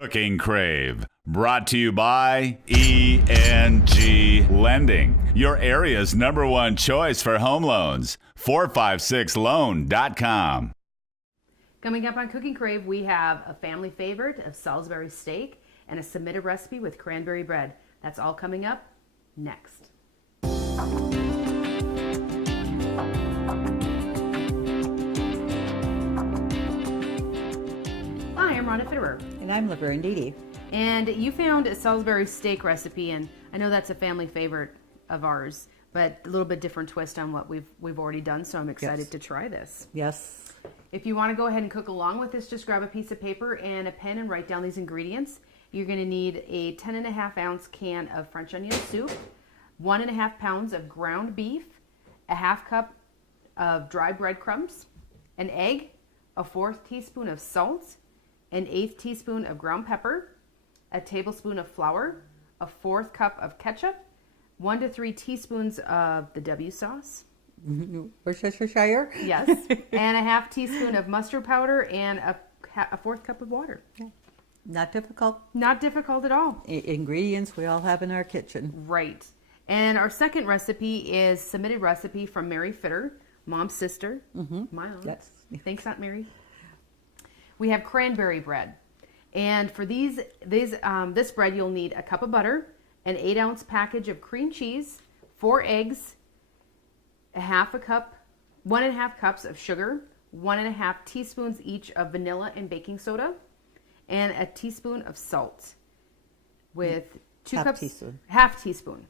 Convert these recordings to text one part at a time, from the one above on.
Cooking Crave, brought to you by ENG Lending, your area's #1 choice for home loans. 456loan.com. Coming up on Cooking Crave, we have a family favorite of Salisbury steak and a submitted recipe with cranberry bread. That's all coming up next. Hi, I'm Rhonda Fitterer. And I'm Laverne. And you found a Salisbury steak recipe, and I know that's a family favorite of ours, but a little bit different twist on what we've already done, so I'm excited to try this. Yes. If you want to go ahead and cook along with this, just grab a piece of paper and a pen and write down these ingredients. You're going to need a 10.5 ounce can of French onion soup, 1.5 pounds of ground beef, a half cup of dry breadcrumbs, an egg, a 1/4 teaspoon of salt, an 1/8 teaspoon of ground pepper, a tablespoon of flour, a 1/4 cup of ketchup, 1 to 3 teaspoons of the W sauce. Worcestershire? Yes. And a 1/2 teaspoon of mustard powder and a 1/4 cup of water. Yeah. Not difficult. Not difficult at all. Ingredients we all have in our kitchen. Right. And our second recipe is submitted recipe from Mary Fitter, mom's sister. My aunt. Yes. Thanks, Aunt Mary. We have cranberry bread. And for this bread, you'll need a cup of butter, an 8 ounce package of cream cheese, 4 eggs, 1.5 cups of sugar, 1.5 teaspoons each of vanilla and baking soda, and a teaspoon of salt with half teaspoon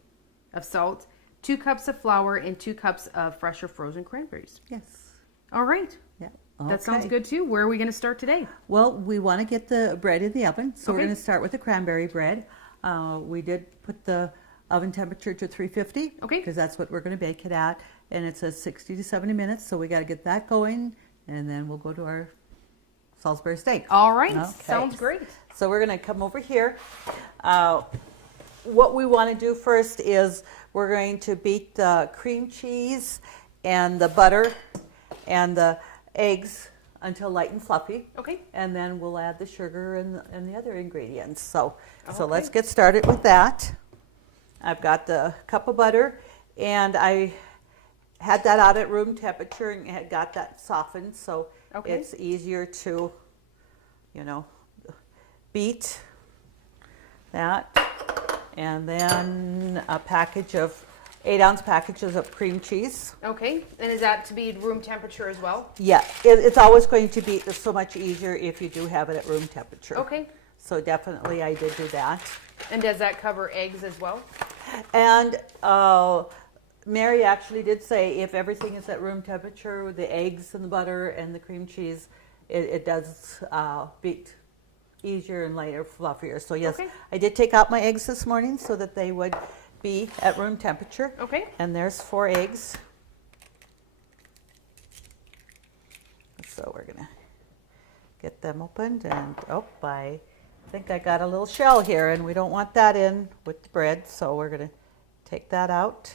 of salt, 2 cups of flour, and 2 cups of fresh or frozen cranberries. Yes. All right. Yeah. That sounds good too. Where are we going to start today? Well, we want to get the bread in the oven, so Okay. we're going to start with the cranberry bread. We did put the oven temperature to 350. Okay. Because that's what we're going to bake it at, and it says 60 to 70 minutes, so we got to get that going, and then we'll go to our Salisbury steak. All right. Okay. Sounds great. So we're going to come over here. What we want to do first is we're going to beat the cream cheese and the butter and the eggs until light and fluffy. Okay. And then we'll add the sugar and the other ingredients. So Okay. let's get started with that. I've got the cup of butter, and I had that out at room temperature and had got that softened, so Okay. it's easier to, beat that. And then a package of 8 ounce packages of cream cheese. Okay. And is that to be room temperature as well? Yeah, it's always going to be so much easier if you do have it at room temperature. Okay. So definitely I did do that. And does that cover eggs as well? And Mary actually did say if everything is at room temperature, the eggs and the butter and the cream cheese, it does beat easier and lighter, fluffier. So yes, Okay. I did take out my eggs this morning so that they would be at room temperature. Okay. And there's 4 eggs. So we're gonna get them opened, and I think I got a little shell here, and we don't want that in with the bread, so we're gonna take that out.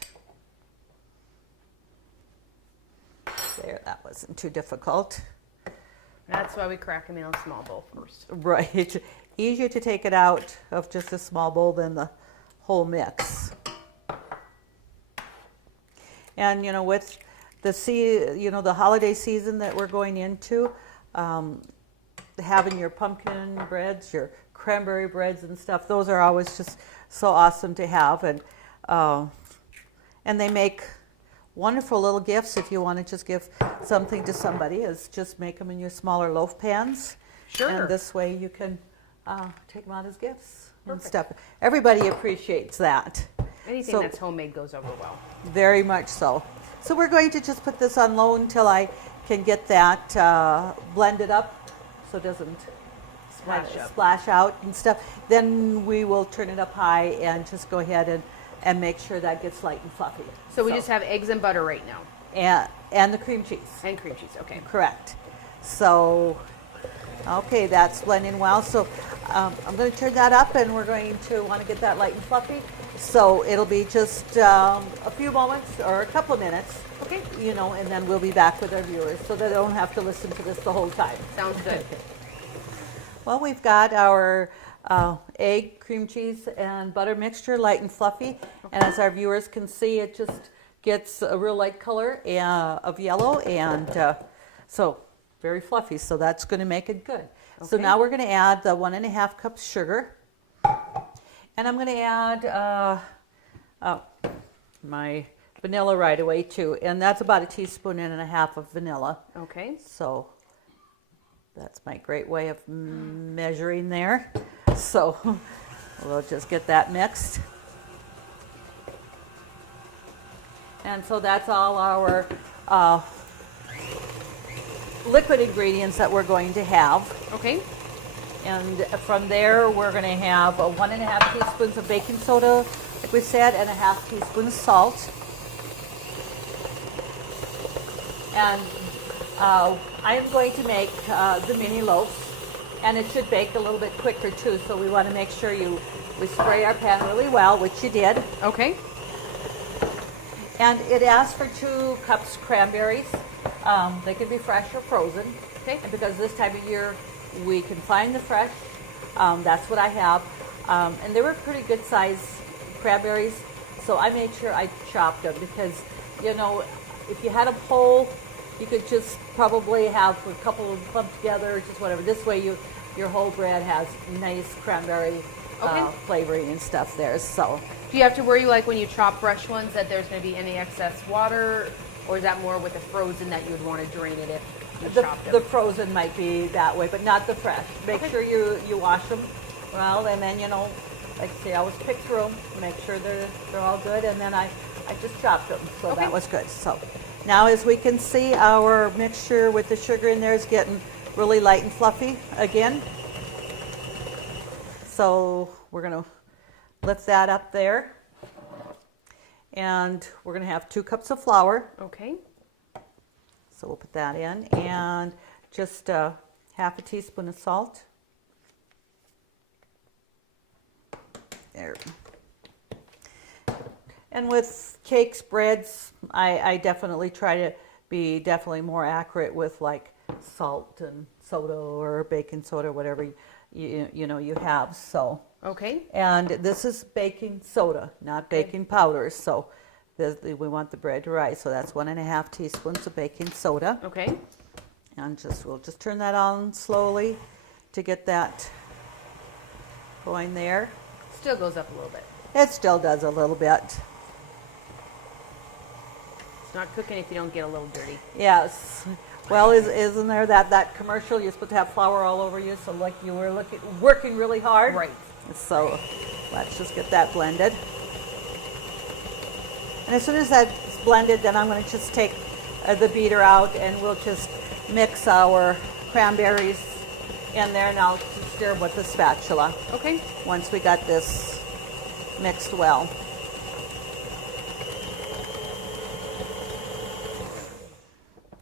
There, that wasn't too difficult. That's why we crack them in a small bowl first. Right, easier to take it out of just a small bowl than the whole mix. And with the holiday season that we're going into, having your pumpkin breads, your cranberry breads and stuff, those are always just so awesome to have, and they make wonderful little gifts if you want to just give something to somebody. Is just make them in your smaller loaf pans. Sure. And this way you can take them out as gifts and Perfect. stuff. Everybody appreciates that. Anything that's homemade goes over well. Very much so. So we're going to just put this on low until I can get that blended up so it doesn't splash out and stuff. Then we will turn it up high and just go ahead and make sure that gets light and fluffy. So we just have eggs and butter right now. And the cream cheese. And cream cheese, okay. Correct. So, okay, that's blending well. So I'm going to turn that up, and we're going to want to get that light and fluffy. So it'll be just a few moments or a couple of minutes. Okay. And then we'll be back with our viewers so they don't have to listen to this the whole time. Sounds good. Well, we've got our egg, cream cheese, and butter mixture, light and fluffy. And as our viewers can see, it just gets a real light color of yellow, and so very fluffy. So that's going to make it good. So Okay. now we're going to add the 1.5 cups sugar. And I'm going to add my vanilla right away too. And that's about 1.5 teaspoons of vanilla. Okay. So that's my great way of measuring there. So we'll just get that mixed. And so that's all our liquid ingredients that we're going to have. Okay. And from there, we're going to have 1.5 teaspoons of baking soda, like we said, and 1/2 teaspoon of salt. And I am going to make the mini loaves, and it should bake a little bit quicker too. So we want to make sure we spray our pan really well, which you did. Okay. And it asks for 2 cups cranberries. They can be fresh or frozen. Okay. And because this time of year we can find the fresh, that's what I have. And they were pretty good size cranberries, so I made sure I chopped them because, you know, if you had them whole, you could just probably have a couple of them clumped together, just whatever. This way your whole bread has nice cranberry flavoring and stuff there. So. Do you have to worry, like when you chop fresh ones, that there's going to be any excess water, or is that more with the frozen that you would want to drain it if you chopped them? The frozen might be that way, but not the fresh. Make sure you wash them well, and then, you know, like I say, I always pick through them, make sure they're all good, and then I just chopped them, so that was good. So now, as we can see, our mixture with the sugar in there is getting really light and fluffy again. So we're going to lift that up there, and we're going to have 2 cups of flour. Okay. So we'll put that in, and just 1/2 teaspoon of salt. There. And with cakes, breads, I definitely try to be definitely more accurate with like salt and soda or baking soda, whatever you know you have. So. Okay. And this is baking soda, not baking powder. So we want the bread to rise. So that's 1.5 teaspoons of baking soda. Okay. And we'll just turn that on slowly to get that going there. Still goes up a little bit. It still does a little bit. It's not cooking if you don't get a little dirty. Yes. Well, isn't there that commercial? You're supposed to have flour all over you, so like you were working really hard. Right. So let's just get that blended. And as soon as that's blended, then I'm going to just take the beater out, and we'll just mix our cranberries in there, and I'll stir with the spatula. Okay. Once we got this mixed well.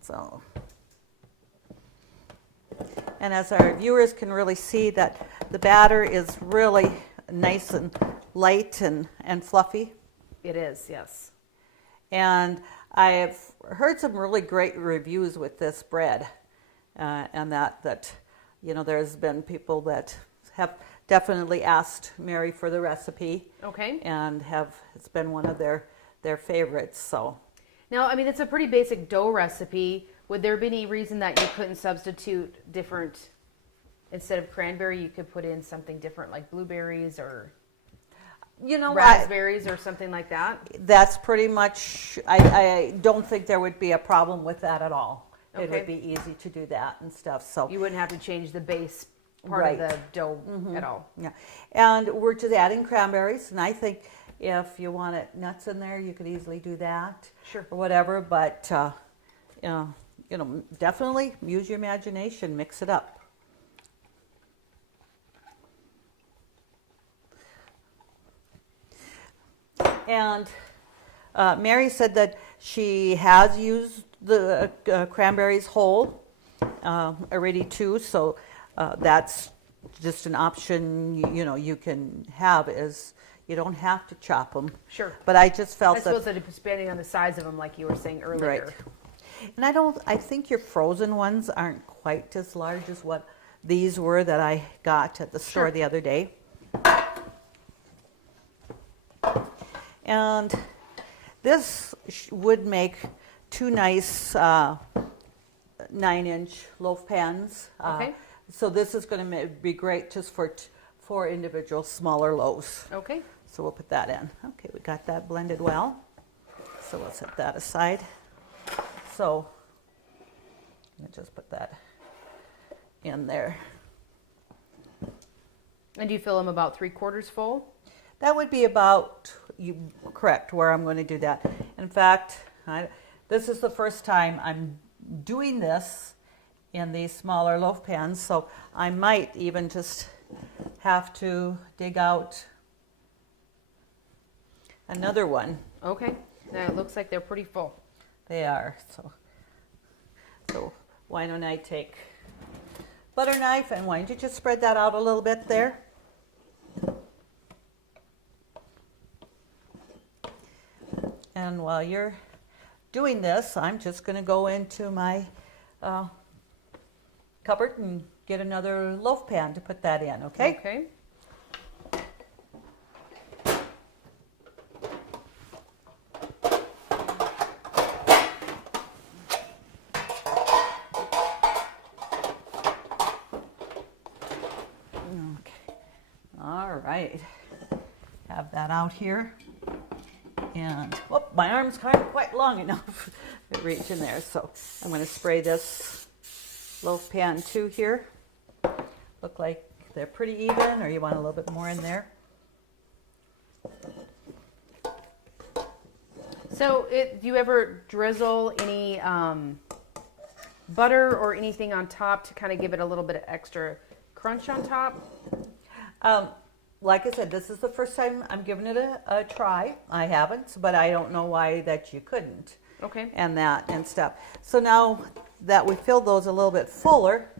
So, and as our viewers can really see, that the batter is really nice and light and fluffy. It is, yes. And I've heard some really great reviews with this bread, and that you know, there's been people that have definitely asked Mary for the recipe. Okay. And it's been one of their favorites. So Now, I mean, it's a pretty basic dough recipe. Would there be any reason that you couldn't substitute different, instead of cranberry, you could put in something different like blueberries or you know, raspberries or something like that? That's pretty much, I don't think there would be a problem with that at all. It Okay. would be easy to do that and stuff. So You wouldn't have to change the base part Right. of the dough at all. yeah, and we're just adding cranberries, and I think if you wanted nuts in there, you could easily do that. Sure. Or whatever, but you know, definitely use your imagination, mix it up. And Mary said that she has used the cranberries whole already too, so that's just an option you know you can have, is you don't have to chop them. Sure. But I just felt I suppose that depending on the size of them, like you were saying earlier. Right. And I think your frozen ones aren't quite as large as what these were that I got at the store Sure. the other day. And this would make two nice 9-inch loaf pans. Okay. So this is going to be great just for 4 individual smaller loaves. Okay. So we'll put that in. Okay, we got that blended well. So we'll set that aside. So I'll just put that in there. And do you fill them about 3/4 full? That would be about, correct, where I'm going to do that. In fact, this is the first time I'm doing this in these smaller loaf pans, so I might even just have to dig out another one. Okay. Now it looks like they're pretty full. They are, so why don't I take butter knife, and why don't you just spread that out a little bit there? And while you're doing this, I'm just going to go into my cupboard and get another loaf pan to put that in, okay? Okay. All right. Have that out here. And, whoop, my arm's kind of quite long enough to reach in there. So I'm going to spray this loaf pan too here. Look like they're pretty even, or you want a little bit more in there. So do you ever drizzle any butter or anything on top to kind of give it a little bit of extra crunch on top? Like I said, this is the first time I'm giving it a try. I haven't, but I don't know why that you couldn't. Okay. And that and stuff. So now that we filled those a little bit fuller,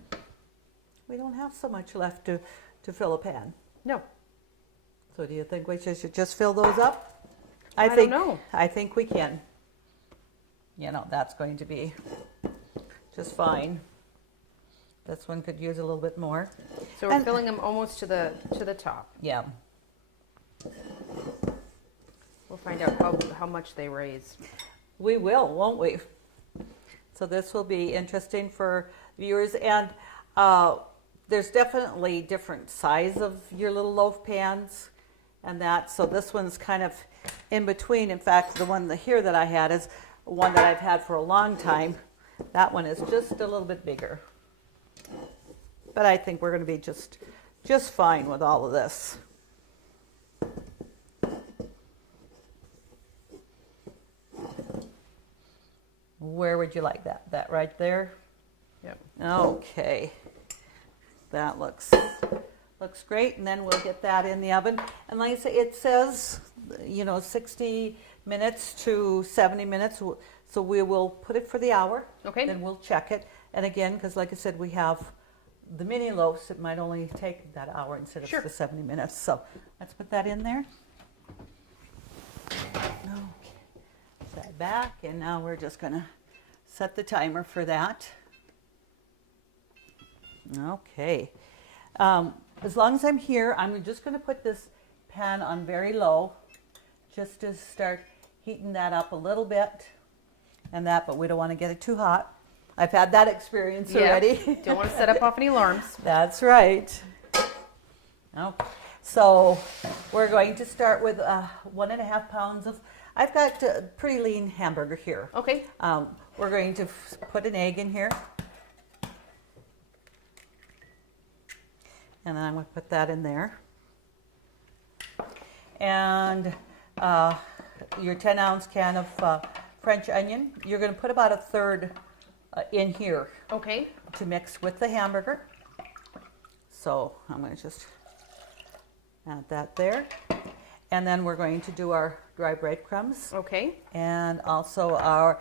we don't have so much left to fill a pan. No. So do you think we should just fill those up? I don't know. I think we can. You know, that's going to be just fine. This one could use a little bit more. So we're filling them almost to the top. Yeah. We'll find out how much they raise. We will, won't we? So this will be interesting for viewers. And there's definitely different size of your little loaf pans and that. So this one's kind of in between. In fact, the one here that I had is one that I've had for a long time. That one is just a little bit bigger. But I think we're going to be just fine with all of this. Where would you like that? That right there? Yep. Okay. That looks great, and then we'll get that in the oven. And like I say, it says, 60 minutes to 70 minutes. So we will put it for the hour. Okay. Then we'll check it. And again, because like I said, we have the mini loaves, it might only take that hour instead of the 70 minutes. So let's put that in there. Okay. Set that back, and now we're just going to set the timer for that. Okay. As long as I'm here, I'm just going to put this pan on very low just to start heating that up a little bit and that, but we don't want to get it too hot. I've had that experience already. Don't want to set up any alarms. That's right. Okay. So we're going to start with 1.5 pounds of, I've got a pretty lean hamburger here. Okay. We're going to put an egg in here. And then I'm going to put that in there. And your 10-ounce can of French onion, you're going to put about 1/3 in here. Okay. To mix with the hamburger. So I'm going to just add that there. And then we're going to do our dry breadcrumbs. Okay. And also our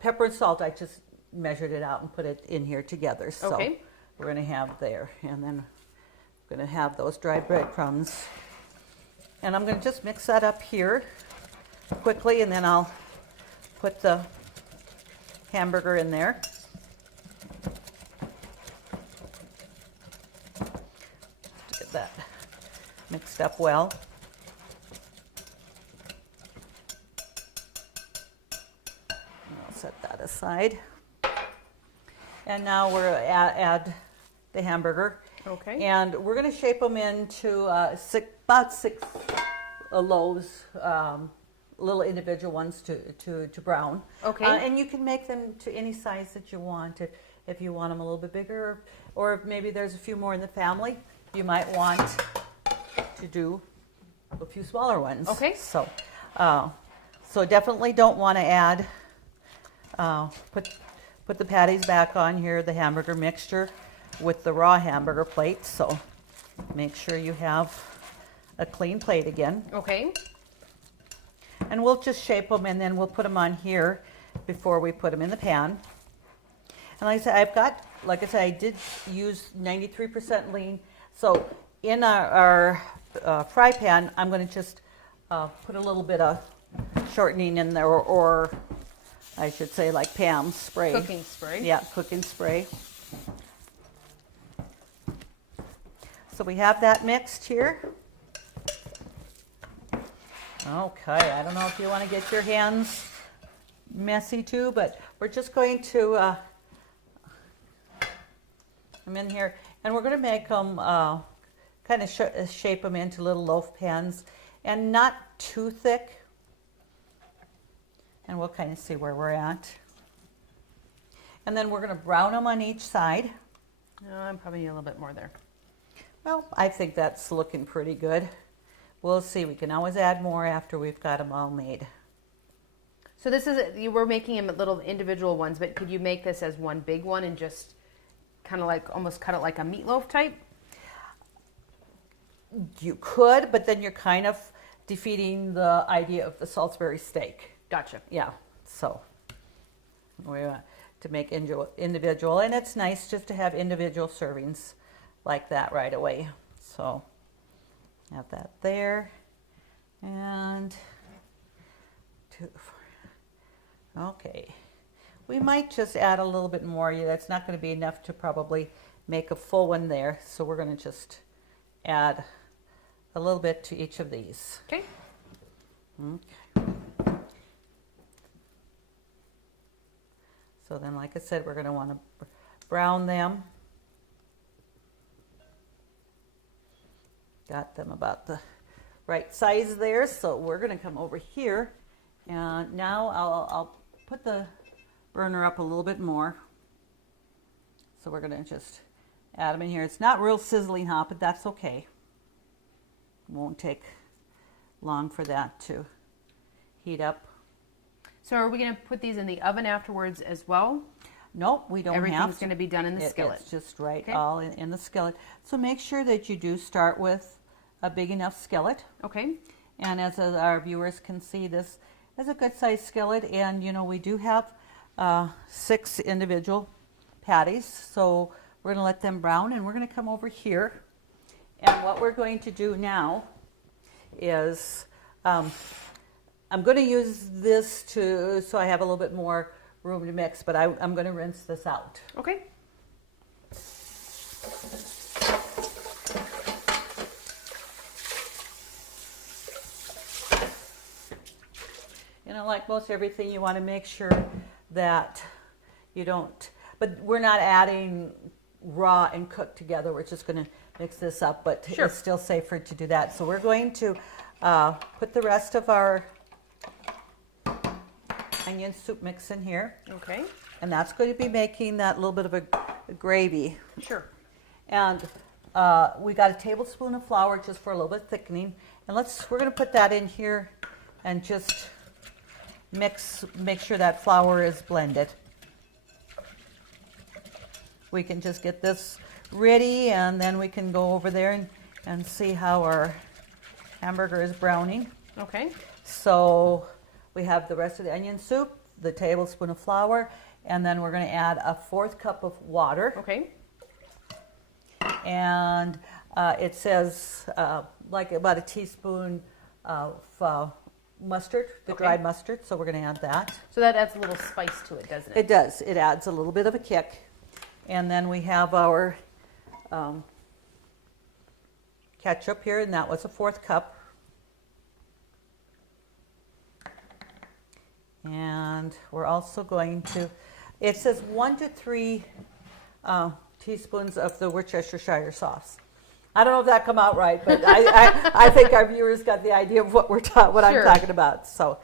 pepper and salt. I just measured it out and put it in here together. So Okay. we're going to have there. And then we're going to have those dry breadcrumbs. And I'm going to just mix that up here quickly, and then I'll put the hamburger in there. mixed up well. I'll set that aside. And now we're add the hamburger. Okay. And we're going to shape them into about six loaves, little individual ones to brown. Okay. And you can make them to any size that you want. If you want them a little bit bigger, or if maybe there's a few more in the family, you might want to do a few smaller ones. Okay. So definitely don't want to add, put the patties back on here, the hamburger mixture with the raw hamburger plate. So make sure you have a clean plate again. Okay. And we'll just shape them and then we'll put them on here before we put them in the pan. And like I said, I did use 93% lean. So in our fry pan, I'm going to just put a little bit of shortening in there, or I should say like Pam's spray. Cooking spray. Yeah, cooking spray. So we have that mixed here. Okay, I don't know if you want to get your hands messy too, but we're just going to, I'm in here, and we're going to make them, kind of shape them into little loaf pans, and not too thick. And we'll kind of see where we're at. And then we're going to brown them on each side. I'm probably need a little bit more there. Well, I think that's looking pretty good. We'll see. We can always add more after we've got them all made. So this is, you were making them little individual ones, but could you make this as one big one and just kind of like, almost cut it like a meatloaf type? You could, but then you're kind of defeating the idea of the Salisbury steak. Gotcha. Yeah, so we want to make individual, and it's nice just to have individual servings like that right away. So have that there, and okay. We might just add a little bit more. That's not going to be enough to probably make a full one there, so we're going to just add a little bit to each of these. Okay. Okay. So then, like I said, we're going to want to brown them. Got them about the right size there, so we're going to come over here, and now I'll put the burner up a little bit more. So we're going to just add them in here. It's not real sizzling hot, but that's okay. Won't take long for that to heat up. So are we going to put these in the oven afterwards as well? Nope, we don't have to. Everything's going to be done in the skillet. It's just right, Okay. all in the skillet. So make sure that you do start with a big enough skillet. Okay. And as our viewers can see, this is a good sized skillet, and you know, we do have 6 individual patties, so we're going to let them brown, and we're going to come over here, and what we're going to do now is I'm going to use this so I have a little bit more room to mix, but I'm going to rinse this out. Okay. You know, like most everything, you want to make sure that you don't, but we're not adding raw and cooked together. We're just going to mix this up, but Sure. It's still safer to do that. So we're going to put the rest of our onion soup mix in here. Okay. And that's going to be making that little bit of a gravy. Sure. And we got a tablespoon of flour just for a little bit thickening. And we're going to put that in here and just make sure that flour is blended. We can just get this ready, and then we can go over there and see how our hamburger is browning. Okay. So we have the rest of the onion soup, the tablespoon of flour, and then we're going to add a 4th cup of water. Okay. And it says like about a teaspoon of mustard, the Okay. dried mustard, so we're going to add that. So that adds a little spice to it, doesn't it? It does. It adds a little bit of a kick. And then we have our ketchup here, and that was a 1/4 cup. And we're also going to, it says 1 to 3 teaspoons of the Worcestershire sauce. I don't know if that come out right, but I think our viewers got the idea of what I'm talking about. So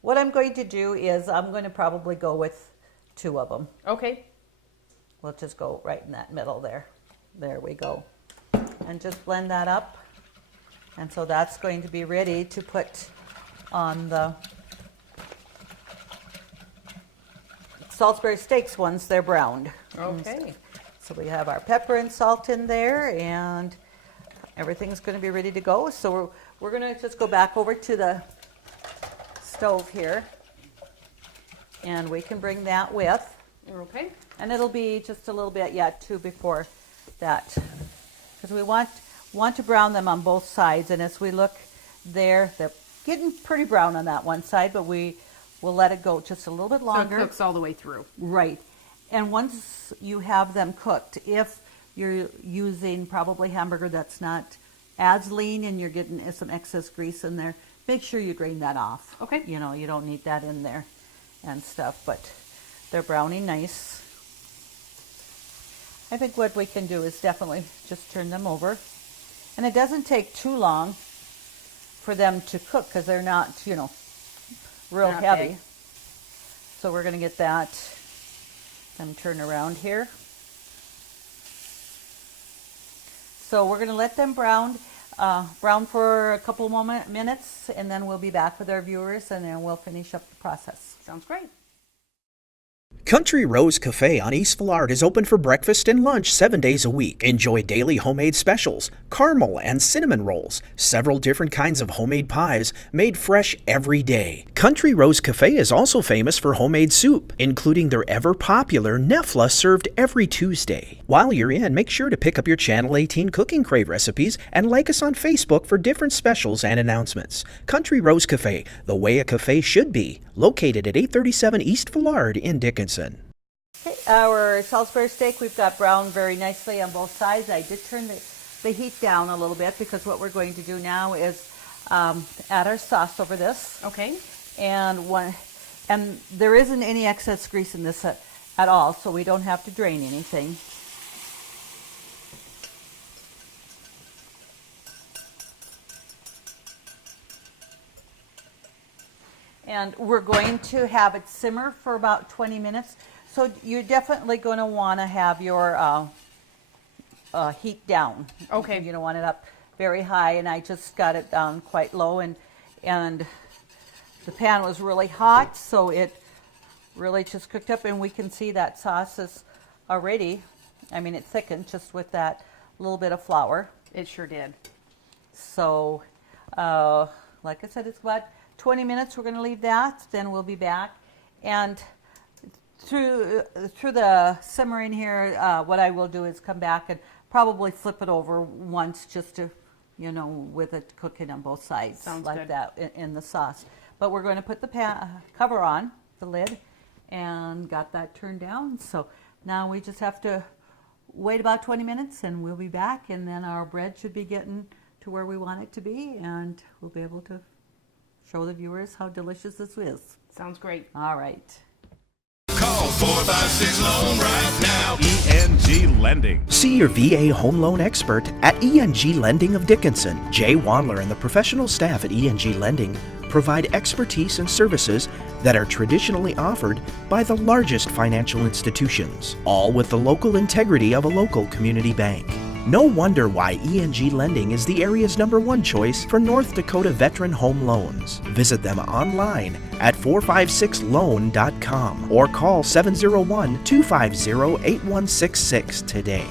what I'm going to do is I'm going to probably go with 2 of them. Okay. We'll just go right in that middle there. There we go. And just blend that up. And so that's going to be ready to put on the Salisbury steaks once they're browned. Okay. So we have our pepper and salt in there, and everything's going to be ready to go. So we're going to just go back over to the stove here, and we can bring that with. Okay. And it'll be just a little bit yet too before that, because we want to brown them on both sides. And as we look there, they're getting pretty brown on that one side, but we will let it go just a little bit longer. So it cooks all the way through. Right. And once you have them cooked, if you're using probably hamburger that's not as lean and you're getting some excess grease in there, make sure you drain that off. Okay. You know, you don't need that in there and stuff, but they're browning nice. I think what we can do is definitely just turn them over. And it doesn't take too long for them to cook because they're not, you know, real Not heavy. big. So we're going to get that, them turn around here. So we're going to let them brown for a couple more minutes, and then we'll be back with our viewers, and then we'll finish up the process. Sounds great. Country Rose Cafe on East Villard is open for breakfast and lunch 7 days a week. Enjoy daily homemade specials, caramel and cinnamon rolls, several different kinds of homemade pies made fresh every day. Country Rose Cafe is also famous for homemade soup, including their ever-popular Nefla served every Tuesday. While you're in, make sure to pick up your Channel 18 Cooking Crave recipes and like us on Facebook for different specials and announcements. Country Rose Cafe, the way a cafe should be, located at 837 East Villard in Dickinson. Okay, our Salisbury steak we've got browned very nicely on both sides. I did turn the heat down a little bit because what we're going to do now is add our sauce over this. Okay. And there isn't any excess grease in this at all, so we don't have to drain anything. And we're going to have it simmer for about 20 minutes. So you're definitely going to want to have your heat down. Okay. You don't want it up very high, and I just got it down quite low, and the pan was really hot, so it really just cooked up, and we can see that sauce is already, I mean, it thickened just with that little bit of flour. It sure did. So, like I said, it's about 20 minutes. We're going to leave that, then we'll be back. And through the simmering here, what I will do is come back and probably flip it over once just to, you know, with it cooking on both sides. Sounds like good. that in the sauce. But we're going to put the cover on, the lid, and got that turned down. So now we just have to wait about 20 minutes and we'll be back, and then our bread should be getting to where we want it to be, and we'll be able to show the viewers how delicious this is. Sounds great. All right. Call 456-LOAN right now. ENG Lending. See your VA home loan expert at ENG Lending of Dickinson. Jay Wadler and the professional staff at ENG Lending provide expertise and services that are traditionally offered by the largest financial institutions, all with the local integrity of a local community bank. No wonder why ENG Lending is the area's #1 choice for North Dakota veteran home loans. Visit them online at 456loan.com or call 701-250-8166 today.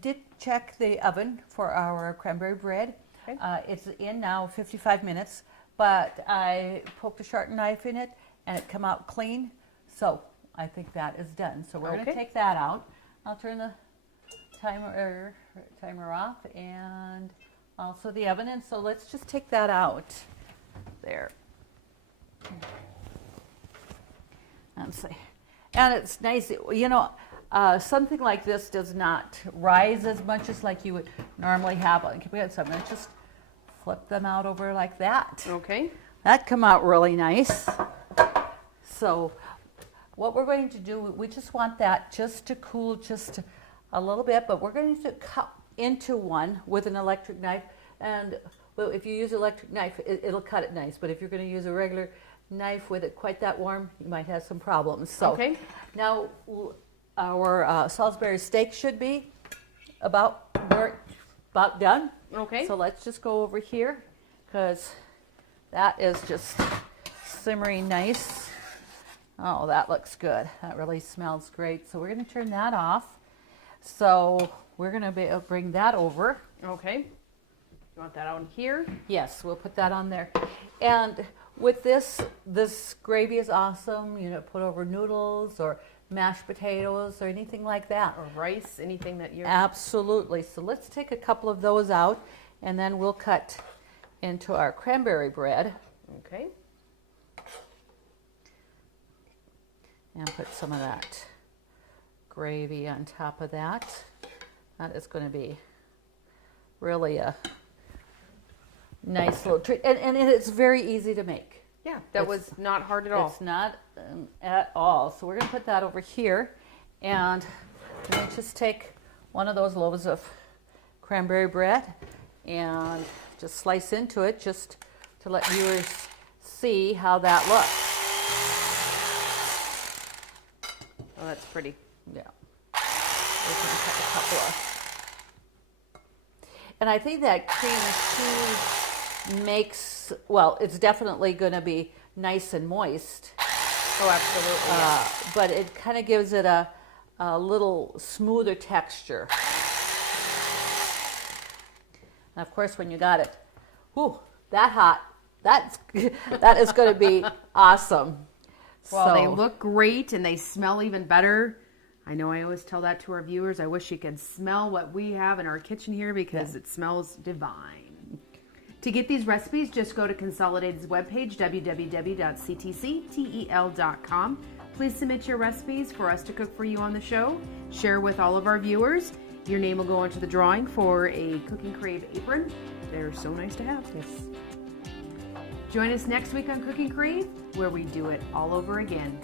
Did check the oven for our cranberry bread. Okay. It's in now 55 minutes, but I poked a sharp knife in it and it come out clean. So I think that is done. So we're going to Okay. take that out. I'll turn the timer off, and also the oven. And so let's just take that out there. And see. And it's nice, you know, something like this does not rise as much as like you would normally have. So I'm going to just flip them out over like that. Okay. That come out really nice. So what we're going to do, we just want that just to cool just a little bit, but we're going to cut into one with an electric knife. And well, if you use an electric knife, it'll cut it nice. But if you're going to use a regular knife with it quite that warm, you might have some problems. So Okay. now our Salisbury steak should be about done. Okay. So let's just go over here because that is just simmering nice. Oh, that looks good. That really smells great. So we're going to turn that off. So we're going to bring that over. Okay. You want that on here? Yes, we'll put that on there. And with this gravy is awesome. You know, put over noodles or mashed potatoes or anything like that. Or rice, anything that you're... Absolutely. So let's take a couple of those out, and then we'll cut into our cranberry bread. Okay. And put some of that gravy on top of that. That is going to be really a nice little treat. And it's very easy to make. Yeah, that was not hard at all. It's not at all. So we're going to put that over here. And I'm going to just take one of those loaves of cranberry bread and just slice into it just to let viewers see how that looks. Oh, that's pretty. Yeah. We're going to cut a couple of. And I think that cream cheese makes, well, it's definitely going to be nice and moist. Oh, absolutely. Yes. But it kind of gives it a little smoother texture. And of course, when you got it, whew, that hot, that is going to be awesome. Well, they So- look great and they smell even better. I know I always tell that to our viewers. I wish you could smell what we have in our kitchen here because it smells divine. To get these recipes, just go to Consolidated's webpage, www.ctctel.com. Please submit your recipes for us to cook for you on the show. Share with all of our viewers. Your name will go into the drawing for a Cooking Crave apron. They're so nice to have. Yes. Join us next week on Cooking Crave, where we do it all over again.